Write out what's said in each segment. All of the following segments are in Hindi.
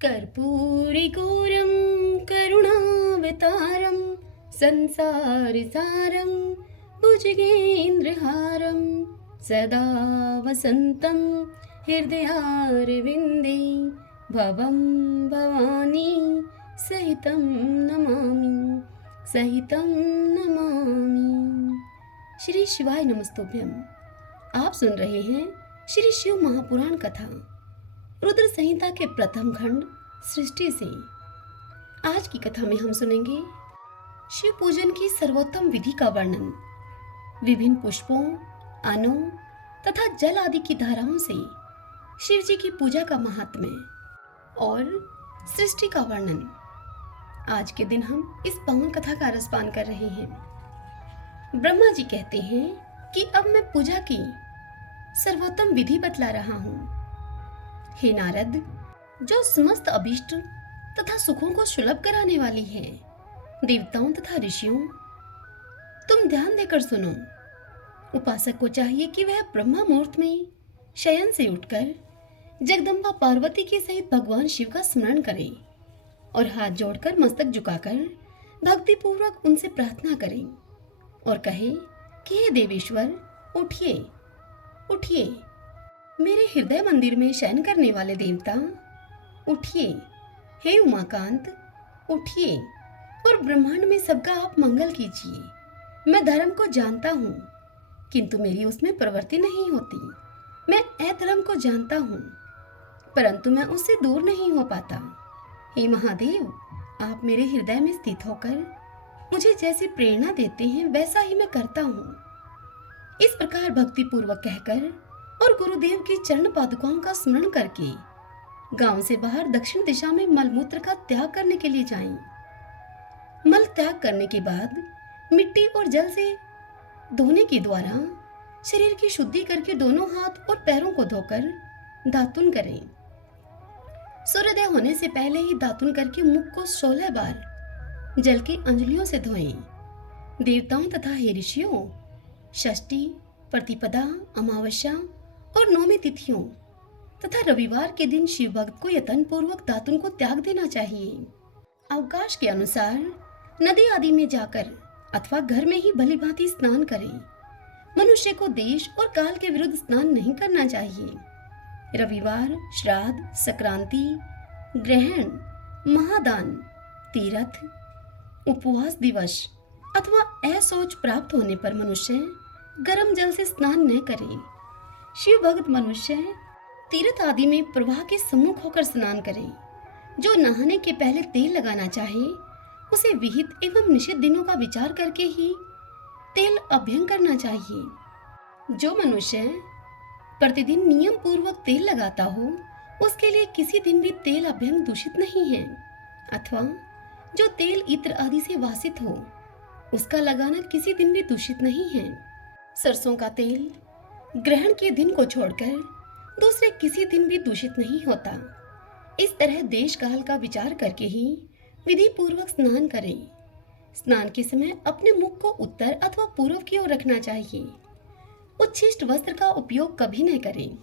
कर्पूरिगौरं करुणावतारं संसारसारं भुजगेन्द्रहारं सदा वसन्तं हृदयारविन्दे भवं भवानी सहितं नमामि। श्री शिवाय नमस्तुभ्यम। आप सुन रहे हैं श्री शिव महापुराण कथा रुद्र संहिता के प्रथम खंड सृष्टि से। आज की कथा में हम सुनेंगे शिव पूजन की सर्वोत्तम विधि का वर्णन, विभिन्न पुष्पों, अन्नों तथा जल आदि की धाराओं से शिव जी की पूजा का महात्म्य और सृष्टि का वर्णन। आज के दिन हम इस पावन कथा का रसपान कर रहे हैं। ब्रह्मा जी कहते हैं कि अब मैं पूजा की सर्वोत्तम विधि बतला रहा हूँ। हे नारद, जो समस्त अभीष्ट तथा सुखों को सुलभ कराने वाली है, देवताओं तथा ऋषियों, तुम ध्यान देकर सुनो। उपासक को चाहिए कि वह ब्रह्मा मुहूर्त में शयन से उठकर जगदम्बा पार्वती के सहित भगवान शिव का स्मरण करे और हाथ जोड़कर मस्तक झुकाकर भक्तिपूर्वक उनसे प्रार्थना करे और कहे कि हे देवेश्वर, उठिए उठिए, मेरे हृदय मंदिर में शयन करने वाले देवता, उठिए। हे उमाकांत, उठिए और ब्रह्मांड में सबका आप मंगल कीजिए। मैं धर्म को जानता हूँ, किंतु मेरी उसमें प्रवृत्ति नहीं होती। मैं अधर्म को जानता हूँ, परंतु मैं उससे दूर नहीं हो पाता। हे महादेव, आप मेरे हृदय में स्थित होकर मुझे जैसी प्रेरणा देते हैं वैसा ही मैं करता हूँ। इस प्रकार भक्ति पूर्वक कहकर और गुरुदेव की चरण पादुकाओं का स्मरण करके गांव से बाहर दक्षिण दिशा में मलमूत्र का त्याग करने के लिए जाएं। मल त्याग करने के बाद मिट्टी और जल से धोने के द्वारा शरीर की शुद्धि करके दोनों हाथ और पैरों को धोकर दातुन करें। सूर्योदय होने से पहले ही दातुन करके मुख को 16 बार जल की अंजलियों से धोएं। देवताओं तथा हे ऋषियों, षष्ठी, प्रतिपदा, अमावस्या और नौमी तिथियों तथा रविवार के दिन शिव भक्त को यत्न पूर्वक दातुन को त्याग देना चाहिए। अवकाश के अनुसार नदी आदि में जाकर अथवा घर में ही भली भांति स्नान करें। मनुष्य को देश और काल के विरुद्ध स्नान नहीं करना चाहिए। रविवार, श्राद्ध, संक्रांति, ग्रहण, महादान, तीर्थ, उपवास दिवस अथवा अशौच प्राप्त होने पर मनुष्य गर्म जल से स्नान न करे। शिव भक्त मनुष्य तीर्थ आदि में प्रवाह के सम्मुख होकर स्नान करे। जो नहाने के पहले तेल लगाना चाहे उसे विहित एवं निषिद्ध दिनों का विचार करके ही तेल अभ्यंग करना चाहिए। जो मनुष्य प्रतिदिन नियम पूर्वक तेल लगाता हो उसके लिए किसी दिन भी तेल अभ्यंग दूषित नहीं है, अथवा जो तेल इत्र आदि से वासित हो उसका लगाना किसी दिन भी दूषित नहीं है। सरसों का तेल ग्रहण के दिन को छोड़कर दूसरे किसी दिन भी दूषित नहीं होता। इस तरह देश काल का विचार करके ही विधि पूर्वक स्नान करें। स्नान के समय अपने मुख को उत्तर अथवा पूर्व की ओर रखना चाहिए। उच्छिष्ट वस्त्र का उपयोग कभी न करें।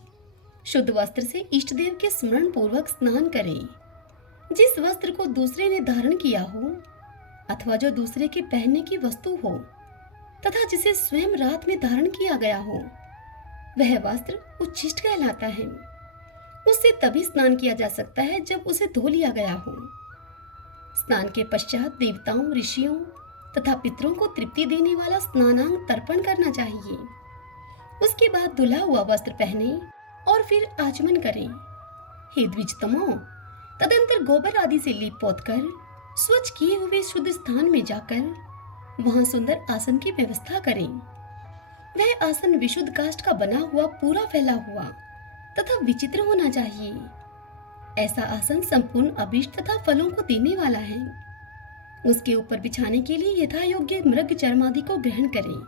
शुद्ध वस्त्र से इष्ट देव के स्मरण पूर्वक स्नान करें। जिस वस्त्र को दूसरे ने धारण किया हो अथवा जो दूसरे के पहनने की वस्तु हो तथा जिसे स्वयं रात में धारण किया गया हो, वह वस्त्र उच्छिष्ट कहलाता है। उससे तभी स्नान किया जा सकता है जब उसे धो लिया गया हो। स्नान के पश्चात देवताओं, ऋषियों तथा पितरों को तृप्ति देने वाला स्नानांग तर्पण करना चाहिए। उसके बाद धुला हुआ वस्त्र पहने और फिर आचमन करें। हे द्विजतमो, तदंतर गोबर आदि से लीप पोत कर स्वच्छ किए हुए शुद्ध स्थान में जाकर वहां सुंदर आसन की व्यवस्था करें। वह आसन विशुद्ध काष्ठ का बना हुआ, पूरा फैला हुआ तथा विचित्र होना चाहिए। ऐसा आसन संपूर्ण अभीष्ट तथा फलों को देने वाला है। उसके ऊपर बिछाने के लिए यथा योग्य मृग चर्म आदि को ग्रहण करें।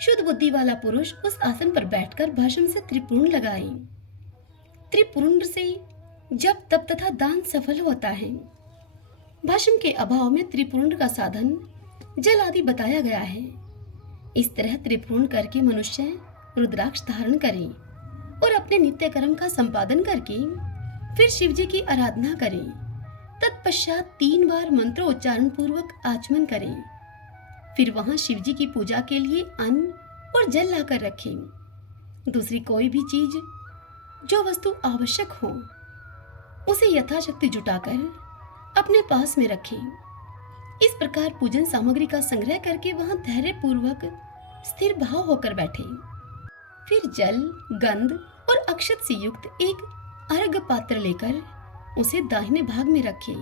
शुद्ध बुद्धि वाला पुरुष उस आसन पर बैठकर भाषण से त्रिपुंड लगाए। त्रिपुंड से जप तप तथा दान सफल होता है। भाषण के अभाव में त्रिपुंड का साधन जल आदि बताया गया है। इस तरह त्रिपुंड करके मनुष्य रुद्राक्ष धारण करे और अपने नित्य कर्म का संपादन करके फिर शिव जी की आराधना करें। तत्पश्चात 3 बार मंत्रोच्चारण पूर्वक आचमन करें। फिर वहां शिव जी की पूजा के लिए अन्न और जल लाकर रखें। दूसरी कोई भी चीज जो वस्तु आवश्यक हो उसे यथाशक्ति जुटाकर अपने पास में रखें। इस प्रकार पूजन सामग्री का संग्रह करके वहां धैर्य पूर्वक स्थिर भाव होकर बैठे। फिर जल, गंध और अक्षत से युक्त एक अर्घ पात्र लेकर उसे दाहिने भाग में रखें।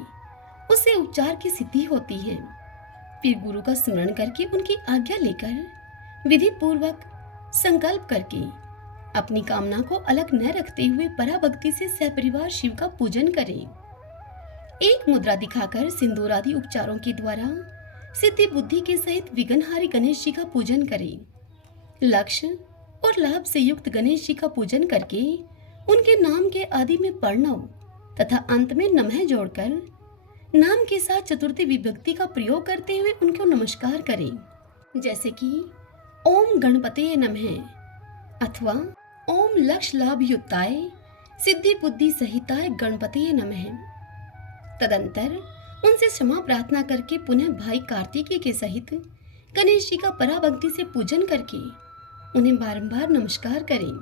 उससे उपचार की सिद्धि होती है। फिर गुरु का स्मरण करके उनकी आज्ञा लेकर विधि पूर्वक संकल्प करके अपनी कामना को अलग न रखते हुए पराभक्ति से सपरिवार शिव का पूजन करें। एक मुद्रा दिखाकर सिंदूर आदि उपचारों के द्वारा सिद्धि बुद्धि के सहित विघ्नहारी गणेश जी का पूजन करें। लक्ष्य और लाभ से युक्त गणेश जी का पूजन करके उनके नाम के आदि में प्रणव तथा अंत में नमः जोड़कर नाम के साथ चतुर्थी विभक्ति का प्रयोग करते हुए उनको नमस्कार करें। जैसे कि ओम गणपते नमः अथवा ओम लक्ष्य लाभ युक्ताय सिद्धि बुद्धि सहिताय गणपते नमः। तदंतर उनसे क्षमा प्रार्थना करके पुनः भाई कार्तिकेय के सहित गणेश जी का पराभक्ति से पूजन करके उन्हें बारंबार नमस्कार करें।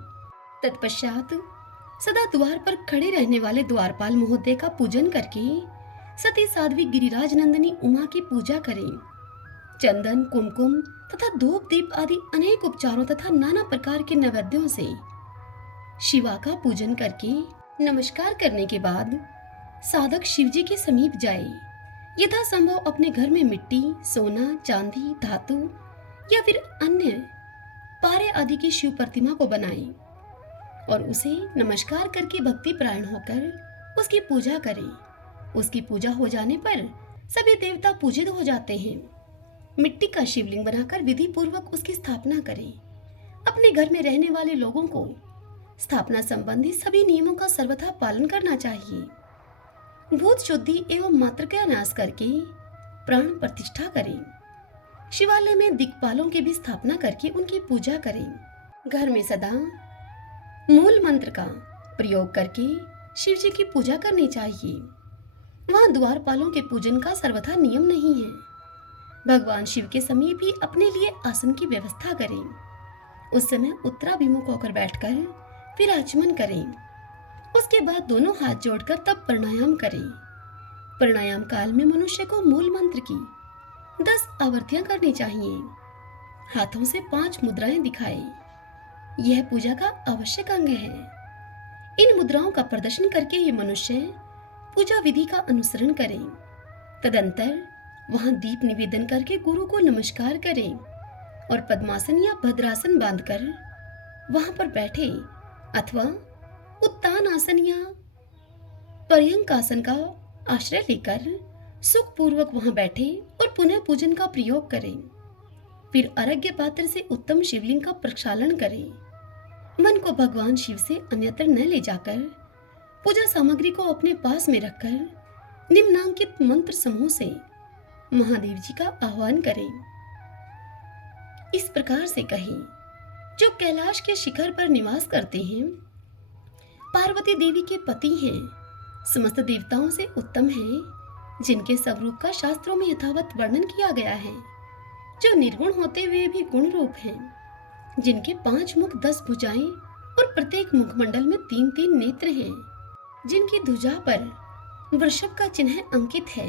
तत्पश्चात सदा द्वार पर खड़े रहने वाले द्वारपाल महोदय का पूजन करके सती साध्वी गिरिराज नंदिनी उमा की पूजा करें। चंदन, कुमकुम तथा धूप दीप आदि अनेक उपचारों तथा नाना प्रकार के नैवेद्यों से शिवा का पूजन करके नमस्कार करने के बाद साधक शिव जी के समीप जाए। यथा संभव अपने घर में मिट्टी, सोना, चांदी, धातु या फिर अन्य पारे आदि की शिव प्रतिमा को बनाए और उसे नमस्कार करके भक्ति प्राण होकर उसकी पूजा करें। उसकी पूजा हो जाने पर सभी देवता पूजित हो जाते हैं। मिट्टी का शिवलिंग बनाकर विधि पूर्वक उसकी स्थापना करें। अपने घर में रहने वाले लोगों को स्थापना संबंधी सभी नियमों का सर्वथा पालन करना चाहिए। भूत शुद्धि एवं मात्र का नाश करके प्राण प्रतिष्ठा करें। शिवालय में दिक्पालों की भी स्थापना करके उनकी पूजा करें। घर में सदा मूल मंत्र का प्रयोग करके शिव जी की पूजा करनी चाहिए। वहां द्वारपालों के पूजन का सर्वथा नियम नहीं है। भगवान शिव के समीप ही अपने लिए आसन की व्यवस्था करें। उस समय उत्तराभिमुख होकर बैठकर फिर आचमन करें। उसके बाद दोनों हाथ जोड़कर तब प्राणायाम करें। प्राणायाम काल में मनुष्य को मूल मंत्र की 10 आवर्तियां करनी चाहिए। हाथों से 5 मुद्राएं दिखाएं। यह पूजा का आवश्यक अंग है। इन मुद्राओं का प्रदर्शन करके ये मनुष्य पूजा विधि का अनुसरण करें। तदंतर वहां दीप निवेदन करके गुरु को नमस्कार करें और पद्मासन या भद्रासन बांधकर वहां पर बैठे अथवा उत्तान आसन या पर्यंक आसन का आश्रय लेकर सुख पूर्वक वहां बैठे और पुनः पूजन का प्रयोग करें। फिर अर्घ्य पात्र से उत्तम शिवलिंग का प्रक्षालन करें। मन को भगवान शिव से अन्यत्र न ले जाकर पूजा सामग्री को अपने पास में रखकर निम्नांकित मंत्र समूह से महादेव जी का आह्वान करें। इस प्रकार से कहें, जो कैलाश के शिखर पर निवास करते हैं, पार्वती देवी के पति हैं, समस्त देवताओं से उत्तम हैं, जिनके स्वरूप का शास्त्रों में यथावत वर्णन किया गया है, जो निर्गुण होते हुए भी गुण रूप हैं, जिनके 5 मुख 10 भुजाएं और प्रत्येक मुखमंडल में 3-3 नेत्र हैं, जिनकी ध्वजा पर वृषभ का चिन्ह अंकित है,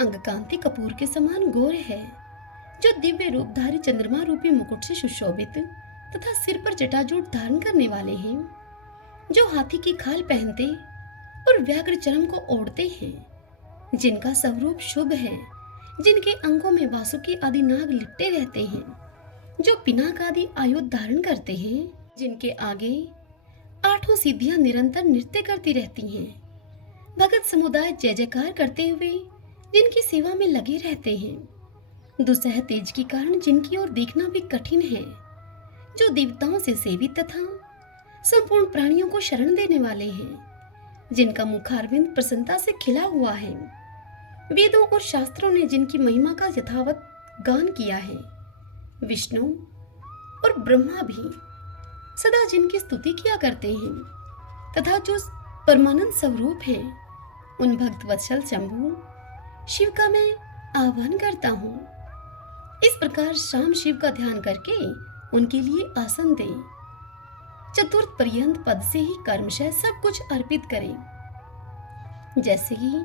अंग कांति कपूर के समान गोर है, जो दिव्य रूपधारी चंद्रमा रूपी मुकुट से सुशोभित तथा सिर पर जटाजूट धारण करने वाले हैं, जो हाथी की खाल पहनते और व्याघ्र चर्म को ओढ़ते हैं, जिनका स्वरूप शुभ है, जिनके अंगों में वासुकी आदि नाग लिपटे रहते हैं, जो पिनाक आदि आयुध धारण करते हैं, जिनके आगे 8 सिद्धियां निरंतर नृत्य करती रहती हैं, भगत समुदाय जय जयकार करते हुए जिनकी सेवा में लगे रहते हैं, दुसह तेज के कारण जिनकी ओर देखना भी कठिन है, जो देवताओं से सेवित तथा संपूर्ण प्राणियों को शरण देने वाले हैं, जिनका मुखारविंद प्रसन्नता से खिला हुआ है, वेदों और शास्त्रों ने जिनकी महिमा का यथावत गान किया है, विष्णु और ब्रह्मा भी सदा जिनकी स्तुति किया करते हैं, तथा जो परमानंद स्वरूप हैं, उन भक्त वत्सल शंभु शिव का मैं आह्वान करता हूँ। इस प्रकार शाम शिव का ध्यान करके उनके लिए आसन दें। चतुर्थ पर्यंत पद से ही कर्मशः सब कुछ अर्पित करें, जैसे कि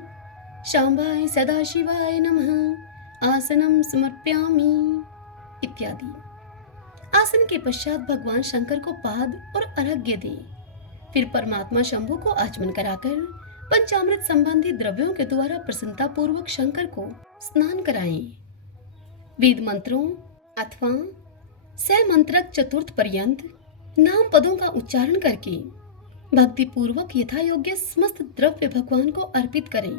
शांबाय सदाशिवाय नमः आसनम समर्पयामि इत्यादि। आसन के पश्चात भगवान शंकर को पाद और अर्घ्य दें। फिर परमात्मा शंभु को आचमन कराकर पंचामृत संबंधी द्रव्यों के द्वारा प्रसन्नता पूर्वक शंकर को स्नान कराएं। वेद मंत्रों अथवा सहमंत्रक चतुर्थ पर्यंत नाम पदों का उच्चारण करके भक्ति पूर्वक यथा योग्य समस्त द्रव्य भगवान को अर्पित करें।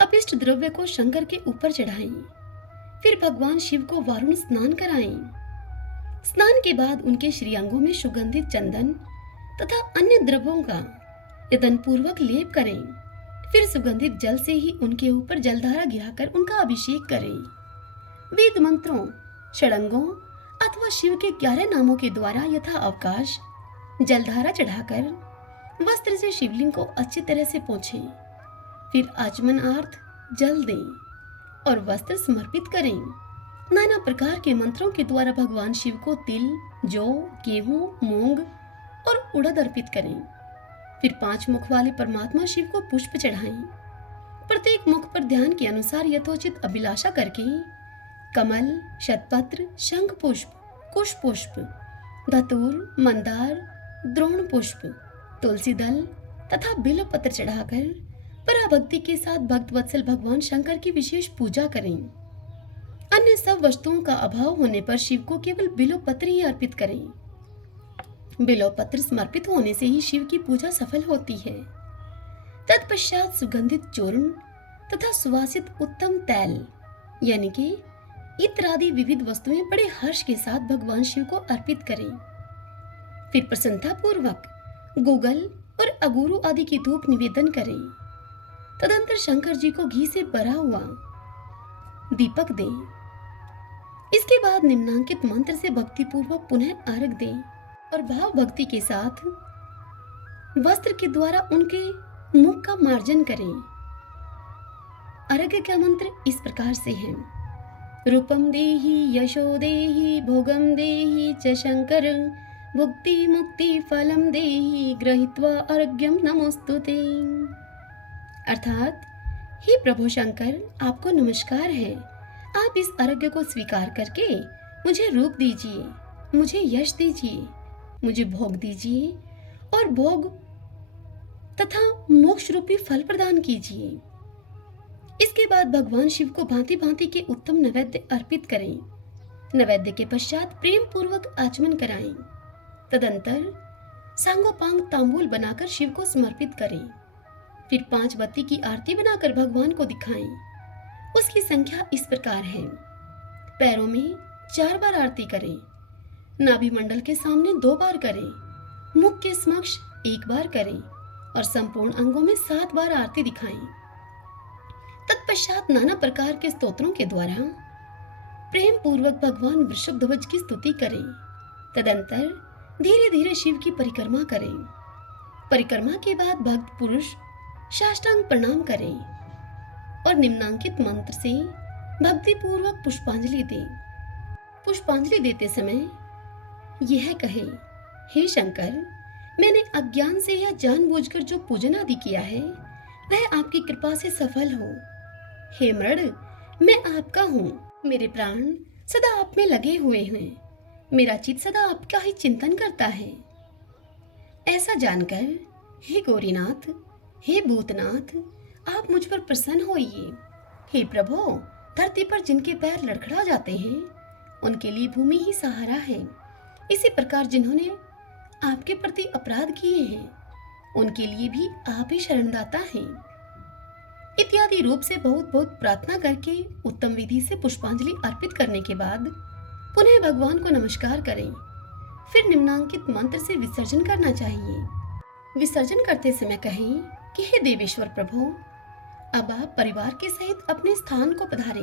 अभिष्ट द्रव्य को शंकर के ऊपर चढ़ाएं। फिर भगवान शिव को वारुण स्नान कराएं। स्नान के बाद उनके श्रीअंगों में सुगंधित चंदन तथा अन्य द्रव्यों का यतन पूर्वक लेप करें। फिर सुगंधित जल से ही उनके ऊपर जलधारा गिराकर उनका अभिषेक करें। वेद मंत्रों षडंगों अथवा शिव के 11 नामों के द्वारा यथा अवकाश जलधारा चढ़ाकर वस्त्र से शिवलिंग को अच्छी तरह से पोंछें। फिर आचमनार्थ जल दें और वस्त्र समर्पित करें। नाना प्रकार के मंत्रों के द्वारा भगवान शिव को तिल, जौ, गेहूं, मूंग और उड़द अर्पित करें। फिर 5 मुख वाले परमात्मा शिव को पुष्प चढ़ाएं। प्रत्येक मुख पर ध्यान के अनुसार यथोचित अभिलाषा करके कमल, शतपत्र, शंख पुष्प, कुश पुष्प, धतूर, मंदार, द्रोण पुष्प, तुलसी दल तथा बिल्व पत्र चढ़ाकर पराभक्ति के साथ भक्त वत्सल भगवान शंकर की विशेष पूजा करें। अन्य सब वस्तुओं का अभाव होने पर शिव को केवल बिल्व पत्र ही अर्पित करें। बिल्व पत्र समर्पित होने से ही शिव की पूजा सफल होती है। तत्पश्चात सुगंधित चूर्ण तथा सुवासित उत्तम तैल यानी कि इत्र आदि विविध वस्तुएं बड़े हर्ष के साथ भगवान शिव को अर्पित करें। फिर प्रसन्नता पूर्वक गूगल और अगुरु आदि की धूप निवेदन करें। तदंतर शंकर जी को घी से भरा हुआ दीपक दें। इसके बाद निम्नांकित मंत्र से भक्ति पूर्वक पुनः अर्घ दें और भाव भक्ति के साथ वस्त्र के द्वारा उनके मुख का मार्जन करें। अर्घ्य का मंत्र इस प्रकार से है। रूपम देहि यशो देहि भोगम देहि च शंकर भुक्ति मुक्ति फलम देहि गृहीत्वा अर्घ्यम नमोस्तुते। अर्थात हे प्रभु शंकर, आपको नमस्कार है। आप इस अर्घ्य को स्वीकार करके मुझे रूप दीजिए, मुझे यश दीजिए, मुझे भोग दीजिए और भोग तथा मोक्ष रूपी फल प्रदान कीजिए। इसके बाद भगवान शिव को भांति भांति के उत्तम नैवेद्य अर्पित करें। नैवेद्य के पश्चात प्रेम पूर्वक आचमन कराएं। तदंतर सांगोपांग तांबूल बनाकर शिव को समर्पित करें। फिर 5 बत्ती की आरती बनाकर भगवान को दिखाएं। उसकी संख्या इस प्रकार है। पैरों में 4 बार आरती करें, नाभि मंडल के सामने 2 बार करें, मुख के समक्ष 1 बार करें और संपूर्ण अंगों में 7 बार आरती दिखाएं। तत्पश्चात नाना प्रकार के स्तोत्रों के द्वारा प्रेम पूर्वक भगवान वृषभध्वज की स्तुति करें। तदंतर धीरे धीरे शिव की परिक्रमा करें। परिक्रमा के बाद भक्त पुरुष साष्टांग प्रणाम करें और निम्नांकित मंत्र से भक्ति पूर्वक पुष्पांजलि दें। पुष्पांजलि देते समय यह कहें, हे शंकर, मैंने अज्ञान से या जानबूझकर जो पूजन आदि किया है वह आपकी कृपा से सफल हो। हे मृड, मैं आपका हूँ। मेरे प्राण सदा आप में लगे हुए हैं। मेरा चित्त सदा आपका ही चिंतन करता है। ऐसा जानकर हे गौरीनाथ, हे भूतनाथ, आप मुझ पर प्रसन्न होइए। हे प्रभु, धरती पर जिनके पैर लड़खड़ा जाते हैं उनके लिए भूमि ही सहारा है। इसी प्रकार जिन्होंने आपके प्रति अपराध किए हैं उनके लिए भी आप ही शरणदाता हैं। इत्यादि रूप से बहुत बहुत प्रार्थना करके उत्तम विधि से पुष्पांजलि अर्पित करने के बाद पुनः भगवान को नमस्कार करें। फिर निम्नांकित मंत्र से विसर्जन करना चाहिए। विसर्जन करते समय कहें कि हे देवेश्वर प्रभु, अब आप परिवार के सहित अपने स्थान को पधारें।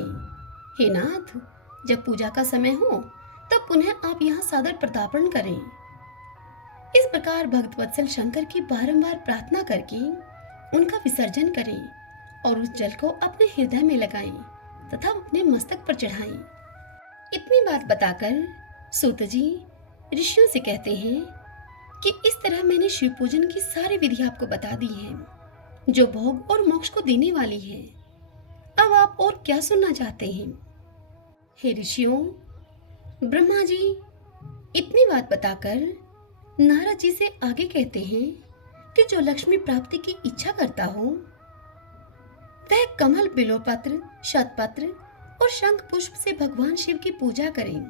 हे नाथ, जब पूजा का समय हो तब पुनः आप यहाँ सादर प्रतापण करें। इस प्रकार भक्त वत्सल शंकर की बारंबार प्रार्थना करके उनका विसर्जन करें और उस जल को अपने हृदय में लगाएं तथा अपने मस्तक पर चढ़ाएं। इतनी बात बताकर सूत जी ऋषियों से कहते हैं कि इस तरह मैंने शिव पूजन की सारी विधि आपको बता दी है जो भोग और मोक्ष को देने वाली है। अब आप और क्या सुनना चाहते हैं? हे ऋषियों, ब्रह्मा जी इतनी बात बताकर नारद जी से आगे कहते हैं कि जो लक्ष्मी प्राप्ति की इच्छा करता हो वह कमल, बिल्वपत्र, शतपत्र और शंख पुष्प से भगवान शिव की पूजा करें।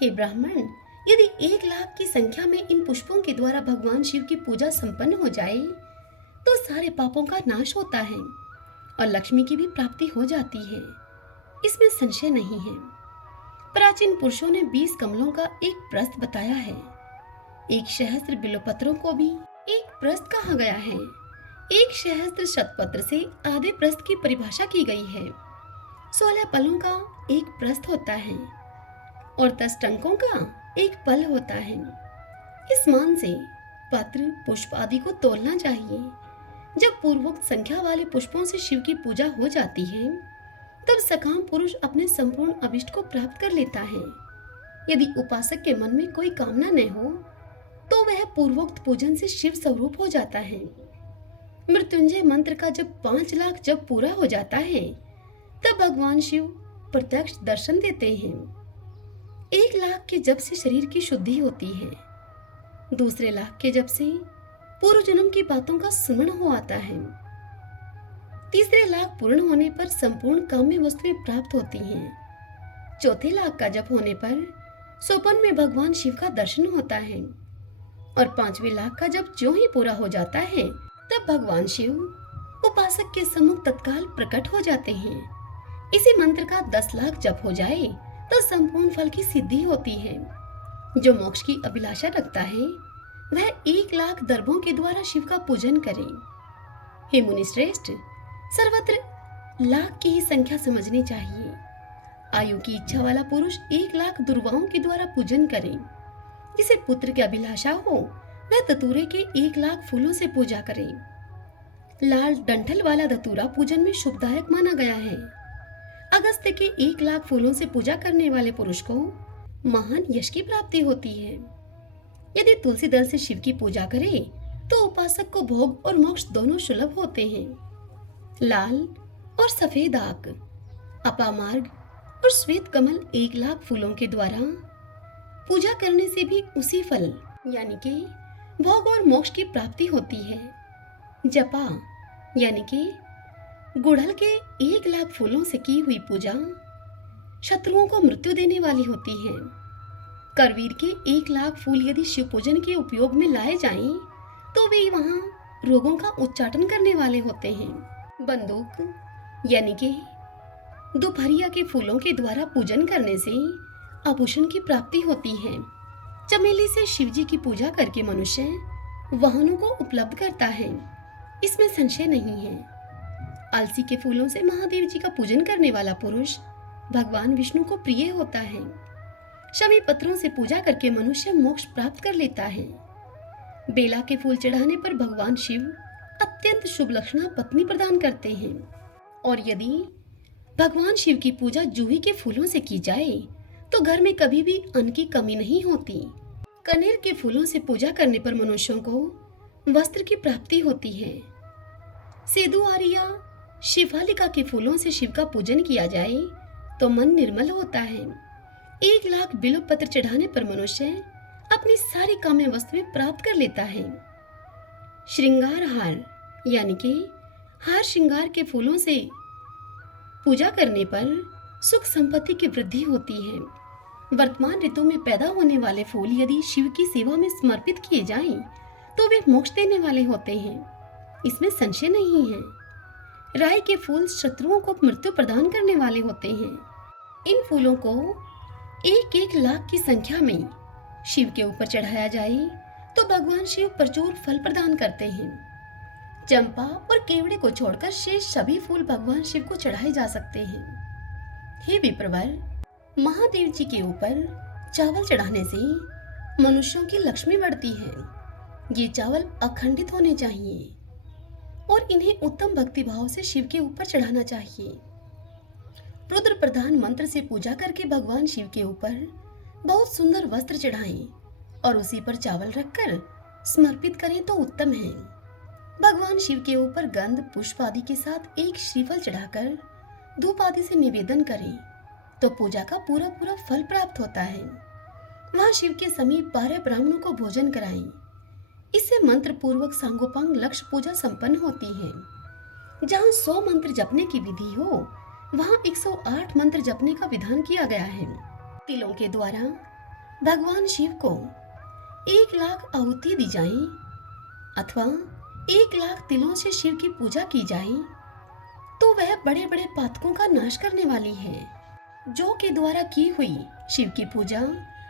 हे ब्राह्मण, यदि 1,00,000 की संख्या में इन पुष्पों के द्वारा भगवान शिव की पूजा संपन्न हो जाए तो सारे पापों का नाश होता है और लक्ष्मी की भी प्राप्ति हो जाती है, इसमें संशय नहीं है। प्राचीन पुरुषों ने 20 कमलों का एक प्रस्थ बताया है। 1 सहस्त्र बिल्वपत्रों को भी एक प्रस्थ कहा गया है। 1 सहस्त्र शतपत्र से आधे प्रस्थ की परिभाषा की गई है। 16 पलों का एक प्रस्थ होता है और 10 टंकों का एक पल होता है। इस मान से पत्र, पुष्प आदि को तोलना चाहिए। जब पूर्वोक्त संख्या वाले पुष्पों से शिव की पूजा हो जाती है तब सकाम पुरुष अपने संपूर्ण अभिष्ट को प्राप्त कर लेता है। यदि उपासक के मन में कोई कामना न हो तो वह पूर्वोक्त पूजन से शिव स्वरूप हो जाता है। मृत्युंजय मंत्र का जब 5,00,000 जब पूरा हो जाता है तब भगवान शिव प्रत्यक्ष दर्शन देते हैं। 1,00,000 के जप से शरीर की शुद्धि होती है। दूसरे लाख के जप से पूर्व जन्म की बातों का स्मरण हो आता है। तीसरे लाख पूर्ण होने पर संपूर्ण काम्य वस्तुएं प्राप्त होती हैं। चौथे लाख का जप होने पर स्वप्न में भगवान शिव का दर्शन होता है और 5वें लाख का जप जो ही पूरा हो जाता है तब भगवान शिव उपासक के सम्मुख तत्काल प्रकट हो जाते हैं। इसी मंत्र का 10,00,000 जप हो जाए तो संपूर्ण फल की सिद्धि होती है। जो मोक्ष की अभिलाषा रखता है वह 1,00,000 दर्भों के द्वारा शिव का पूजन करे। हे मुनि श्रेष्ठ, सर्वत्र लाख की ही संख्या समझनी चाहिए। आयु की इच्छा वाला पुरुष 1,00,000 दुर्वाओं के द्वारा पूजन करे। जिसे पुत्र की अभिलाषा हो वह धतूरे के 1,00,000 फूलों से पूजा करे। लाल डंठल वाला धतूरा पूजन में शुभदायक माना गया है। अगस्त्य के 1,00,000 फूलों से पूजा करने वाले पुरुष को महान यश की प्राप्ति होती है। यदि तुलसी दल से शिव की पूजा करे तो उपासक को भोग और मोक्ष दोनों सुलभ होते हैं। लाल और सफेद आक, अपामार्ग और श्वेत कमल 1,00,000 फूलों के द्वारा पूजा करने से भी उसी फल यानी कि भोग और मोक्ष की प्राप्ति होती है। जपा यानी कि गुड़हल के 1,00,000 फूलों से की हुई पूजा शत्रुओं को मृत्यु देने वाली होती है। करवीर के 1,00,000 फूल यदि शिव पूजन के उपयोग में लाए जाएं तो वे वहां रोगों का उच्चाटन करने वाले होते हैं। बंदूक यानी कि दोपहरिया के फूलों के द्वारा पूजन करने से आभूषण की प्राप्ति होती है। चमेली से शिवजी की पूजा करके मनुष्य वाहनों को उपलब्ध करता है, इसमें संशय नहीं है। अलसी के फूलों से महादेव जी का पूजन करने वाला पुरुष भगवान विष्णु को प्रिय होता है। शमी पत्रों से पूजा करके मनुष्य मोक्ष प्राप्त कर लेता है। बेला के फूल चढ़ाने पर भगवान शिव अत्यंत शुभ लक्षणा पत्नी प्रदान करते हैं। और यदि भगवान शिव की पूजा जूही के फूलों से की जाए तो घर में कभी भी अन्न की कमी नहीं होती। कनेर के फूलों से पूजा करने पर मनुष्यों को वस्त्र की प्राप्ति होती है। सेदु आरिया शिवालिका के फूलों से शिव का पूजन किया जाए तो मन निर्मल होता है। 1,00,000 बिल्व पत्र चढ़ाने पर मनुष्य अपनी सारी काम्य वस्तुएं प्राप्त कर लेता है। श्रृंगार हार यानी कि हार श्रृंगार के फूलों से पूजा करने पर सुख संपत्ति की वृद्धि होती है। वर्तमान ऋतु में पैदा होने वाले फूल यदि शिव की सेवा में समर्पित किए जाएं तो वे मोक्ष देने वाले होते हैं, इसमें संशय नहीं है। राय के फूल शत्रुओं को मृत्यु प्रदान करने वाले होते हैं। इन फूलों को 1,00,000 की संख्या में शिव के ऊपर चढ़ाया जाए तो भगवान शिव प्रचुर फल प्रदान करते हैं। चंपा और केवड़े को छोड़कर शेष सभी फूल भगवान शिव को चढ़ाए जा सकते हैं। हे विप्रवर, महादेव जी के ऊपर चावल चढ़ाने से मनुष्यों की लक्ष्मी बढ़ती है। ये चावल अखंडित होने चाहिए और इन्हें उत्तम भक्ति भाव से शिव के ऊपर चढ़ाना चाहिए। रुद्र प्रधान मंत्र से पूजा करके भगवान शिव के ऊपर बहुत सुंदर वस्त्र चढ़ाएं और उसी पर चावल रखकर समर्पित करें तो उत्तम है। भगवान शिव के ऊपर गंध पुष्प आदि के साथ एक श्रीफल चढ़ाकर धूप आदि से निवेदन करें तो पूजा का पूरा पूरा फल प्राप्त होता है। वहां शिव के समीप 12 ब्राह्मणों को भोजन कराएं। इससे मंत्र पूर्वक सांगोपांग लक्ष्य पूजा संपन्न होती है। जहां 100 मंत्र जपने की विधि हो वहां 108 मंत्र जपने का विधान किया गया है। तिलों के द्वारा भगवान शिव को 1 लाख आहुति दी जाए अथवा 1 लाख तिलों से शिव की पूजा की जाए तो वह बड़े बड़े पातकों का नाश करने वाली है। जो के द्वारा की हुई शिव की पूजा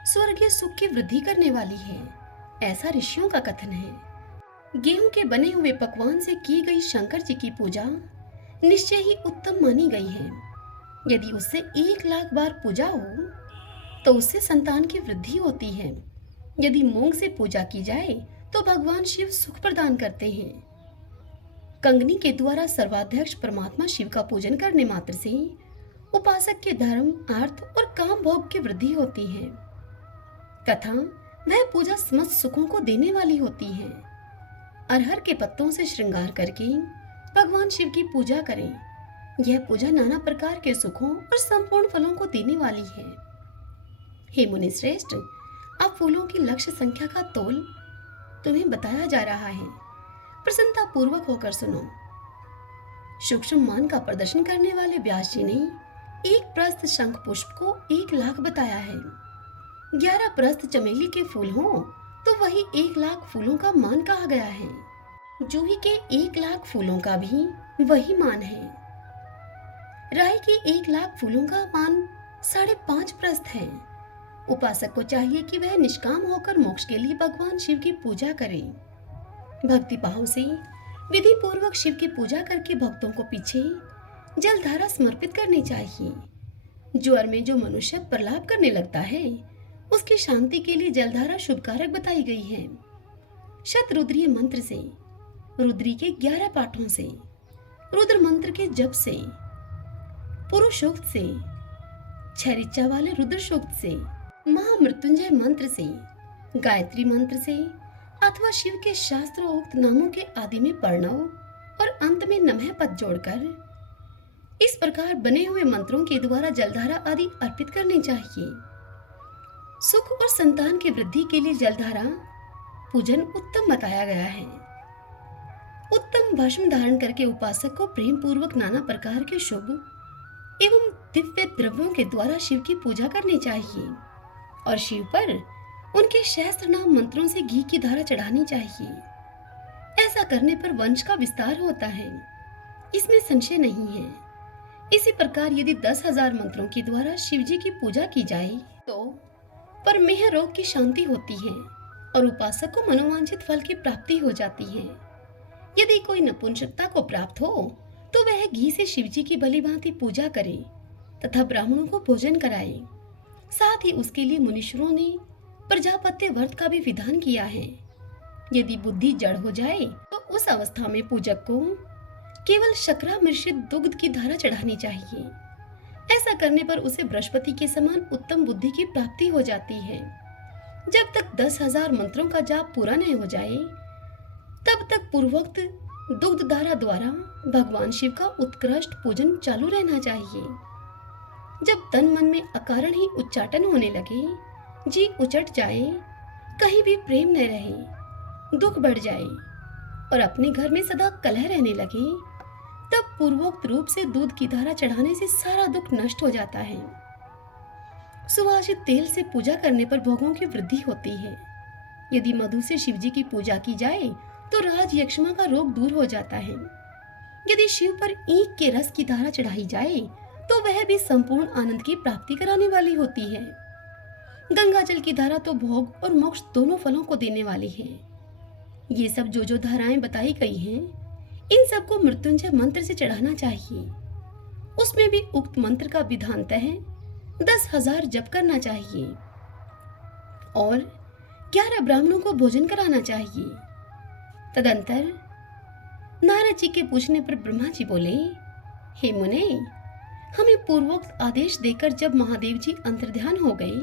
स्वर्गीय सुख की वृद्धि करने वाली है, ऐसा ऋषियों का कथन है। गेहूं के बने हुए पकवान से की गई शंकर जी की पूजा निश्चय ही उत्तम मानी गई है। यदि उससे 1 लाख बार पूजा हो तो उससे संतान की वृद्धि होती है। यदि मूंग से पूजा की जाए तो भगवान शिव सुख प्रदान करते हैं। कंगनी के द्वारा सर्वाध्यक्ष परमात्मा शिव का पूजन करने मात्र से उपासक के धर्म, अर्थ और काम भोग की वृद्धि होती है तथा वह पूजा समस्त सुखों को देने वाली होती है। अरहर के पत्तों से श्रृंगार करके भगवान शिव की पूजा करें। यह पूजा नाना प्रकार के सुखों और संपूर्ण फलों को देने वाली है। हे मुनि श्रेष्ठ, अब फूलों की लक्ष्य संख्या का तोल तुम्हें बताया जा रहा है। प्रसन्नता पूर्वक होकर सुनो। सूक्ष्म मान का प्रदर्शन करने वाले व्यास जी ने एक प्रस्थ शंख पुष्प को 1 लाख बताया है। 11 प्रस्थ चमेली के फूल हों तो वही 1 लाख फूलों का मान कहा गया है। जूही के 1 लाख फूलों का भी वही मान है। राई के 1 लाख फूलों का मान 5.5 प्रस्थ है। उपासक को चाहिए कि वह निष्काम होकर मोक्ष के लिए भगवान शिव की पूजा करे। भक्ति भाव से विधि पूर्वक शिव की पूजा करके भक्तों को पीछे जलधारा समर्पित करनी चाहिए। ज्वर में जो मनुष्य प्रलाप करने लगता है उसकी शांति के लिए जलधारा शुभकारक बताई गई है। शतरुद्रीय मंत्र से, रुद्री के 11 पाठों से, रुद्र मंत्र के जप से, पुरुषोक्त से, 6 ऋचा वाले रुद्र सूक्त से, महामृत्युंजय मंत्र से, गायत्री मंत्र से अथवा शिव के शास्त्रोक्त नामों के आदि में प्रणव और अंत में नमः पद जोड़कर इस प्रकार बने हुए मंत्रों के द्वारा जलधारा आदि अर्पित करनी चाहिए। सुख और संतान की वृद्धि के लिए जलधारा पूजन उत्तम बताया गया है। उत्तम भस्म धारण करके उपासक को प्रेम पूर्वक नाना प्रकार के शुभ एवं दिव्य द्रव्यों के द्वारा शिव की पूजा करनी चाहिए और शिव पर उनके शास्त्र नाम मंत्रों से घी की धारा चढ़ानी चाहिए। ऐसा करने पर वंश का विस्तार होता है, इसमें संशय नहीं है। इसी प्रकार यदि 10,000 मंत्रों के द्वारा शिव जी की पूजा की जाए तो परमेह रोग की शांति होती है और उपासक को मनोवांछित फल की प्राप्ति हो जाती है। यदि कोई नपुंसकता को प्राप्त हो तो वह घी से शिव जी की भली भांति पूजा करे तथा ब्राह्मणों को भोजन कराए। साथ ही उसके लिए मुनीश्वरों ने प्रजापत्य व्रत का भी विधान किया है। यदि बुद्धि जड़ हो जाए तो उस अवस्था में पूजक को केवल शकरा मिश्रित दुग्ध की धारा चढ़ानी चाहिए। ऐसा करने पर उसे बृहस्पति के समान उत्तम बुद्धि की प्राप्ति हो जाती है। जब तक 10,000 मंत्रों का जाप पूरा नहीं हो जाए तब तक पूर्वोक्त दुग्ध धारा द्वारा भगवान शिव का उत्कृष्ट पूजन चालू रहना चाहिए। जब तन मन में अकारण ही उच्चाटन होने लगे, जी उचट जाए, कहीं भी प्रेम न रहे, दुख बढ़ जाए और अपने घर में सदा कलह रहने लगे, तब पूर्वोक्त रूप से दूध की धारा चढ़ाने से सारा दुख नष्ट हो जाता है। सुवासित तेल से पूजा करने पर भोगों की वृद्धि होती है। यदि मधु से शिव जी की पूजा की जाए तो राज यक्ष्मा का रोग दूर हो जाता है। यदि शिव पर ईख के रस की धारा चढ़ाई जाए तो वह भी संपूर्ण आनंद की प्राप्ति कराने वाली होती है। गंगा जल की धारा तो भोग और मोक्ष दोनों फलों को देने वाली है। ये सब जो धाराएं बताई गई हैं, इन सबको मृत्युंजय मंत्र से चढ़ाना चाहिए। उसमें भी उक्त मंत्र का विधानतः 10,000 जप करना चाहिए और 11 ब्राह्मणों को भोजन कराना चाहिए। तदंतर नारद जी के पूछने पर ब्रह्मा जी बोले, हे मुने, हमें पूर्वोक्त आदेश देकर जब महादेव जी अंतर्ध्यान हो गए,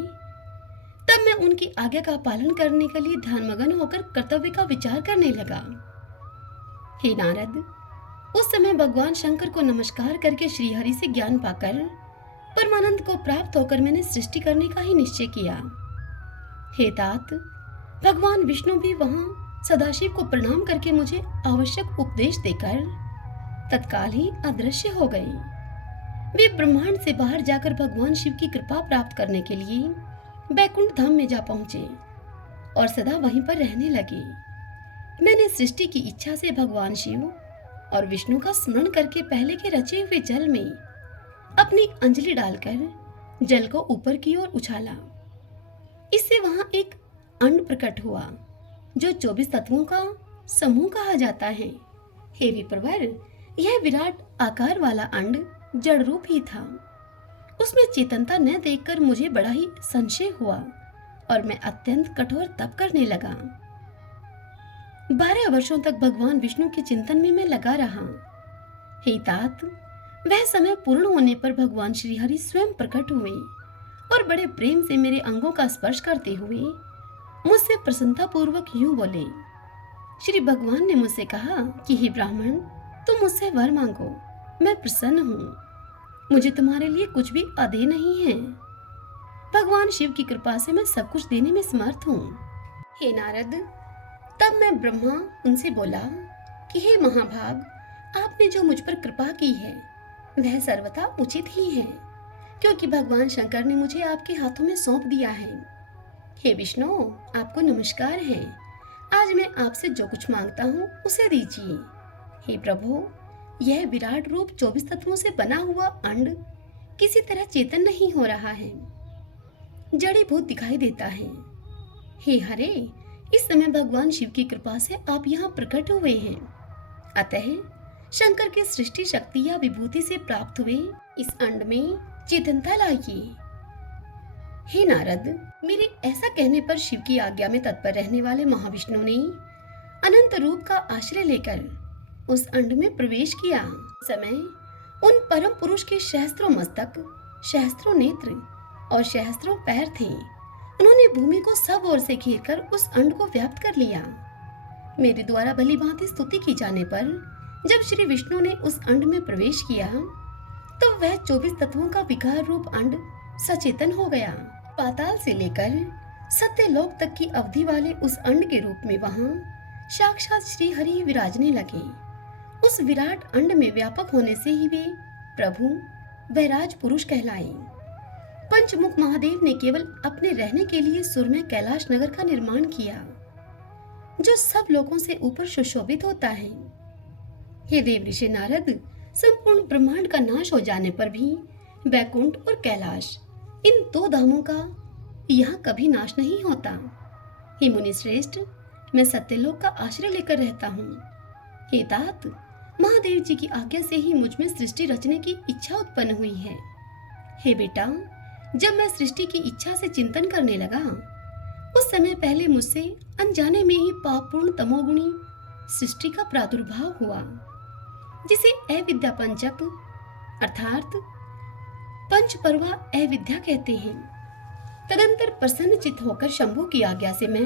तब मैं उनकी आज्ञा का पालन करने के लिए ध्यानमग्न होकर कर्तव्य का विचार करने लगा। हे नारद, उस समय भगवान शंकर को नमस्कार करके श्रीहरि से ज्ञान पाकर परमानंद को प्राप्त होकर मैंने सृष्टि करने का ही निश्चय किया। हे तात, भगवान विष्णु भी वहां सदाशिव को प्रणाम करके मुझे आवश्यक उपदेश देकर तत्काल ही अदृश्य हो गए। वे ब्रह्मांड से बाहर जाकर भगवान शिव की कृपा प्राप्त करने के लिए बैकुंठ धाम में जा पहुंचे और सदा वहीं पर रहने लगे। मैंने सृष्टि की इच्छा से भगवान शिव और विष्णु का स्मरण करके पहले के रचे हुए जल में अपनी अंजलि डालकर जल को ऊपर की ओर उछाला। इससे वहां एक अंड प्रकट हुआ जो 24 तत्वों का समूह कहा जाता है। हे विप्रवर, यह विराट आकार वाला अंड जड़ रूप ही था। उसमें चेतनता न देखकर मुझे बड़ा ही संशय हुआ और मैं अत्यंत कठोर तप करने लगा। 12 वर्षों तक भगवान विष्णु के चिंतन में मैं लगा रहा। हे तात, वह समय पूर्ण होने पर भगवान श्रीहरि स्वयं प्रकट हुए और बड़े प्रेम से मेरे अंगों का स्पर्श करते हुए मुझसे प्रसन्नता पूर्वक यूं बोले। श्री भगवान ने मुझसे कहा कि हे ब्राह्मण, तुम मुझसे वर मांगो, मैं प्रसन्न हूँ। मुझे तुम्हारे लिए कुछ भी अदेय नहीं है। भगवान शिव की कृपा से मैं सब कुछ देने में समर्थ हूँ। हे नारद, तब मैं ब्रह्मा उनसे बोला कि हे महाभाग, आपने जो मुझ पर कृपा की है वह सर्वथा उचित ही है, क्योंकि भगवान शंकर ने मुझे आपके हाथों में सौंप दिया है। हे विष्णु, आपको नमस्कार है। आज मैं आपसे जो कुछ मांगता हूँ उसे दीजिए। हे प्रभु, यह विराट रूप 24 तत्वों से बना हुआ अंड किसी तरह चेतन नहीं हो रहा है, जड़ीभूत दिखाई देता है। हे हरे, इस समय भगवान शिव की कृपा से आप यहाँ प्रकट हुए हैं, अतः शंकर की सृष्टि शक्ति या विभूति से प्राप्त हुए इस अंड में चेतनता लाइए। हे नारद, मेरे ऐसा कहने पर शिव की आज्ञा में तत्पर रहने वाले महाविष्णु ने अनंत रूप का आश्रय लेकर उस अंड में प्रवेश किया। समय उन परम पुरुष के सहस्त्रों मस्तक, सहस्त्रों नेत्र और सहस्त्रों पैर थे। उन्होंने भूमि को सब ओर से घेरकर उस अंड को व्याप्त कर लिया। मेरे द्वारा भली भांति स्तुति की जाने पर जब श्री विष्णु ने उस अंड में प्रवेश किया तो वह 24 तत्वों का विकार रूप अंड सचेतन हो गया। पाताल से लेकर सत्यलोक तक की अवधि वाले उस अंड के रूप में वहां साक्षात श्री हरि विराजने लगे। उस विराट अंड में व्यापक होने से ही वे प्रभु वैराज पुरुष कहलाए। पंचमुख महादेव ने केवल अपने रहने के लिए सुरमय कैलाश नगर का निर्माण किया, जो सब लोगों से ऊपर सुशोभित होता है। हे देव ऋषि नारद, संपूर्ण ब्रह्मांड का नाश हो जाने पर भी बैकुंठ और कैलाश, इन 2 धामों का यहाँ कभी नाश नहीं होता। हे मुनि श्रेष्ठ, मैं सत्यलोक का आश्रय लेकर रहता हूँ। हे तात, महादेव जी की आज्ञा से ही मुझ में सृष्टि रचने की इच्छा उत्पन्न हुई है। हे बेटा, जब मैं सृष्टि की इच्छा से चिंतन करने लगा उस समय पहले मुझसे अनजाने में ही पापपूर्ण तमोगुणी सृष्टि का प्रादुर्भाव हुआ, जिसे अविद्या पंचक अर्थात पंचपर्वा अविद्या कहते हैं। तदंतर प्रसन्न चित्त होकर शंभु की आज्ञा से मैं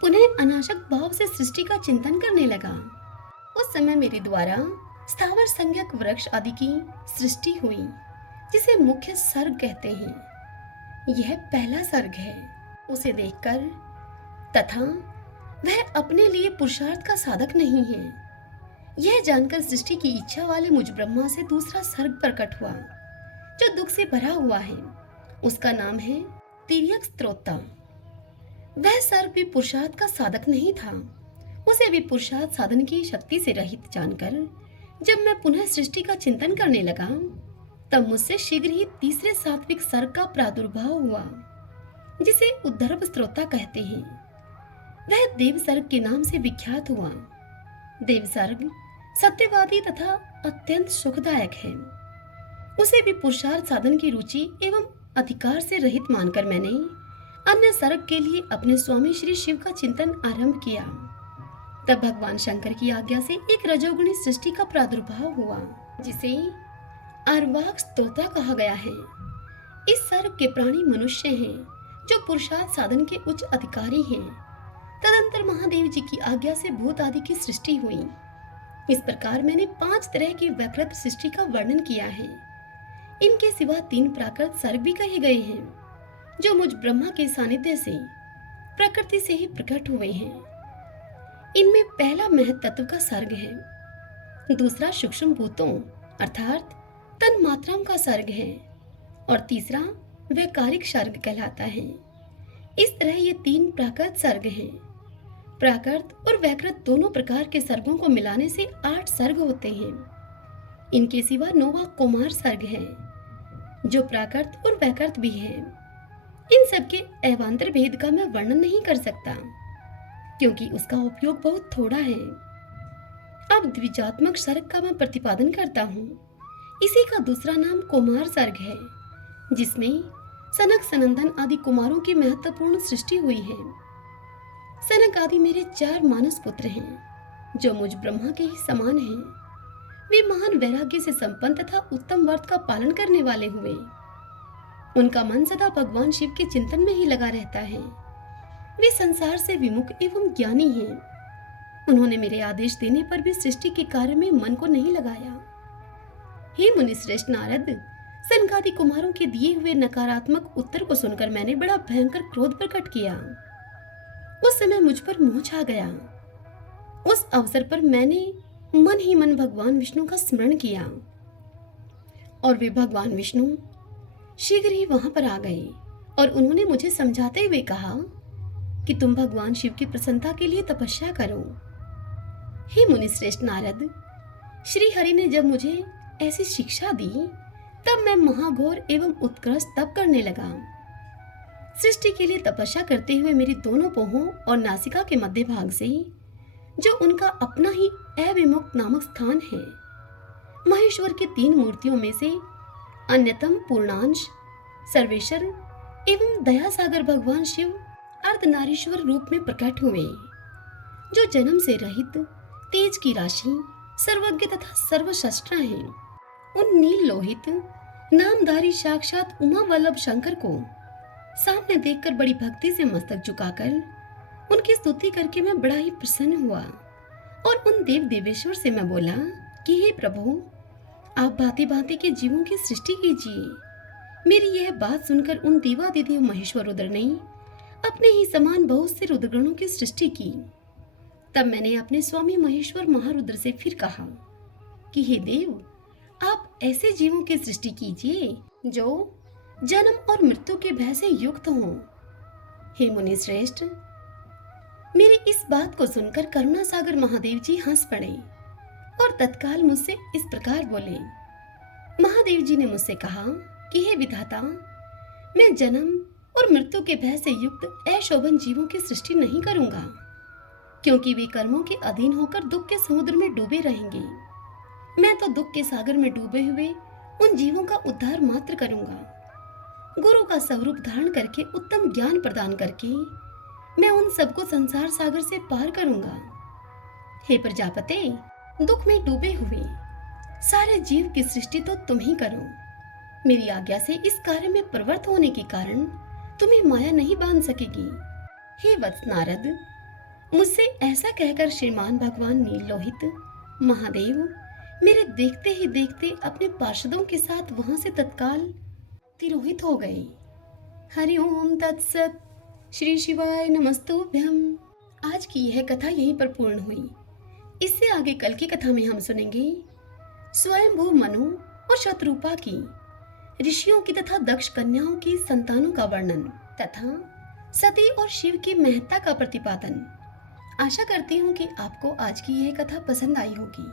पुनः अनाशक भाव से सृष्टि का चिंतन करने लगा। उस समय मेरे द्वारा स्थावर संज्ञक वृक्ष आदि की सृष्टि हुई, जिसे मुख्य सर्ग कहते हैं। यह पहला सर्ग है। उसे देखकर तथा वह अपने लिए पुरुषार्थ का साधक नहीं है, यह जानकर सृष्टि की इच्छा वाले मुझ ब्रह्मा से दूसरा सर्ग प्रकट हुआ, जो दुख से भरा हुआ है। उसका नाम है तिर्यक स्त्रोता। वह सर्ग भी पुरुषार्थ का साधक नहीं था। उसे भी पुरुषार्थ साधन की शक्ति से रहित जानकर जब मैं पुनः सृष्टि का चिंतन करने लगा तब मुझसे शीघ्र ही तीसरे सात्विक सर्ग का प्रादुर्भाव हुआ, जिसे उद्धर्व स्त्रोता कहते हैं। वह देव सर्ग के नाम से विख्यात हुआ। देव सर्ग सत्यवादी तथा अत्यंत सुखदायक है। उसे भी पुरुषार्थ साधन की रुचि एवं अधिकार से रहित मानकर मैंने अन्य सर्ग के लिए अपने स्वामी श्री शिव का चिंतन आरंभ किया। तब भगवान शंकर की आज्ञा से एक रजोगुणी सृष्टि का प्रादुर्भाव हुआ, जिसे आर्वाक स्तोत्र कहा गया है। इस सर्ग के प्राणी मनुष्य हैं, जो पुरुषार्थ साधन के उच्च अधिकारी हैं। तदंतर महादेव जी की आज्ञा से भूत आदि की सृष्टि हुई। इस प्रकार मैंने 5 तरह की वैकृत सृष्टि का वर्णन किया है। इनके सिवा 3 प्राकृत सर्ग भी कहे गए हैं, जो मुझ ब्रह्मा के सानिध्य से प्रकृति से ही प्रकट हुए हैं। इनमें पहला महत तत्व का सर्ग है, दूसरा सूक्ष्म भूतों अर्थात तन मात्राओं का सर्ग है, और तीसरा वैकारिक सर्ग कहलाता है। इस तरह ये 3 प्राकृत सर्ग हैं। प्राकृत और वैकृत दोनों प्रकार के सर्गों को मिलाने से 8 सर्ग होते हैं। इनके सिवा 9वां कुमार सर्ग है, जो प्राकृत और वैकृत भी है। इन सब के एवांतर भेद का मैं वर्णन नहीं कर सकता, क्योंकि उसका उपयोग बहुत थोड़ा है। अब द्विजात्मक सर्ग का मैं प्रतिपादन करता हूँ। इसी का दूसरा नाम कुमार सर्ग है, जिसमें सनक सनंदन आदि कुमारों की महत्वपूर्ण सृष्टि हुई है। सनक आदि मेरे 4 मानस पुत्र हैं, जो मुझ ब्रह्मा के ही समान हैं। वे महान वैराग्य से संपन्न तथा उत्तम व्रत का पालन करने वाले हुए। उनका मन सदा भगवान शिव के चिंतन में ही लगा रहता है। वे संसार से विमुख एवं ज्ञानी हैं। उन्होंने मेरे आदेश देने पर भी सृष्टि के कार्य में मन को नहीं लगाया। हे मुनि श्रेष्ठ नारद, सनकादि कुमारों के दिए हुए नकारात्मक उत्तर को सुनकर मैंने बड़ा भयंकर क्रोध प्रकट किया। उस समय मुझ पर मोह छा गया। उस अवसर पर मैंने मन ही मन भगवान विष्णु का स्मरण किया, और वे भगवान विष्णु शीघ्र ही वहां पर आ गए और उन्होंने मुझे समझाते हुए कहा कि तुम भगवान शिव की प्रसन्नता के लिए तपस्या करो। हे मुनि श्रेष्ठ नारद, श्री हरि ने जब मुझे ऐसी शिक्षा दी, तब मैं महाघोर एवं उत्कृष्ट तप करने लगा। सृष्टि के लिए तपस्या करते हुए मेरी दोनों पोहों और नासिका के मध्य भाग से, जो उनका अपना ही अविमुक्त नामक स्थान है, महेश्वर की 3 मूर्तियों में से अन्यतम पूर्णांश सर्वेश्वर एवं दया सागर भगवान शिव अर्धनारीश्वर रूप में प्रकट हुए, जो जन्म से रहित तेज की राशि सर्वज्ञ तथा सर्वशस्त्र हैं। उन नील लोहित नामधारी साक्षात उमा वल्लभ शंकर को सामने देखकर बड़ी भक्ति से मस्तक झुकाकर उनकी स्तुति करके मैं बड़ा ही प्रसन्न हुआ, और उन देव देवेश्वर से मैं बोला कि हे प्रभु, आप भांति भांति के जीवों की सृष्टि कीजिए। मेरी यह बात सुनकर उन देवादिदेव महेश्वर रुद्र ने अपने ही समान बहुत से रुद्रगणों की सृष्टि की। तब मैंने अपने स्वामी महेश्वर महारुद्र से फिर कहा कि हे देव, आप ऐसे जीवों की सृष्टि कीजिए जो जन्म और मृत्यु के भय से युक्त हों। हे मुनि श्रेष्ठ, मेरी इस बात को सुनकर करुणा सागर महादेव जी हंस पड़े और तत्काल मुझसे इस प्रकार बोले। महादेव जी ने मुझसे कहा कि हे विधाता, मैं जन्म और मृत्यु के भय से युक्त अशोभन जीवों की सृष्टि नहीं करूंगा, क्योंकि वे कर्मों के अधीन होकर दुख के समुद्र में डूबे रहेंगे। मैं तो दुख के सागर में डूबे हुए उन जीवों का उद्धार मात्र करूंगा। गुरु का स्वरूप धारण करके उत्तम ज्ञान प्रदान करके मैं उन सबको संसार सागर से पार करूंगा। हे प्रजापते, दुख में डूबे हुए सारे जीव की सृष्टि तो तुम ही करो। मेरी आज्ञा से इस कार्य में प्रवृत्त होने के कारण तुम्हें माया नहीं बांध सकेगी। हे वत्स नारद, मुझसे ऐसा कहकर श्रीमान भगवान नीलोहित महादेव मेरे देखते ही देखते अपने पार्षदों के साथ वहां से तत्काल तिरोहित हो गए। हरि ओम तत्सत। श्री शिवाय नमस्तुभ्यम। आज की यह कथा यहीं पर पूर्ण हुई। इससे आगे कल की कथा में हम सुनेंगे स्वयंभू मनु और शतरूपा की, ऋषियों की तथा दक्ष कन्याओं की संतानों का वर्णन तथा सती और शिव की महत्ता का प्रतिपादन। आशा करती हूँ कि आपको आज की यह कथा पसंद आई होगी।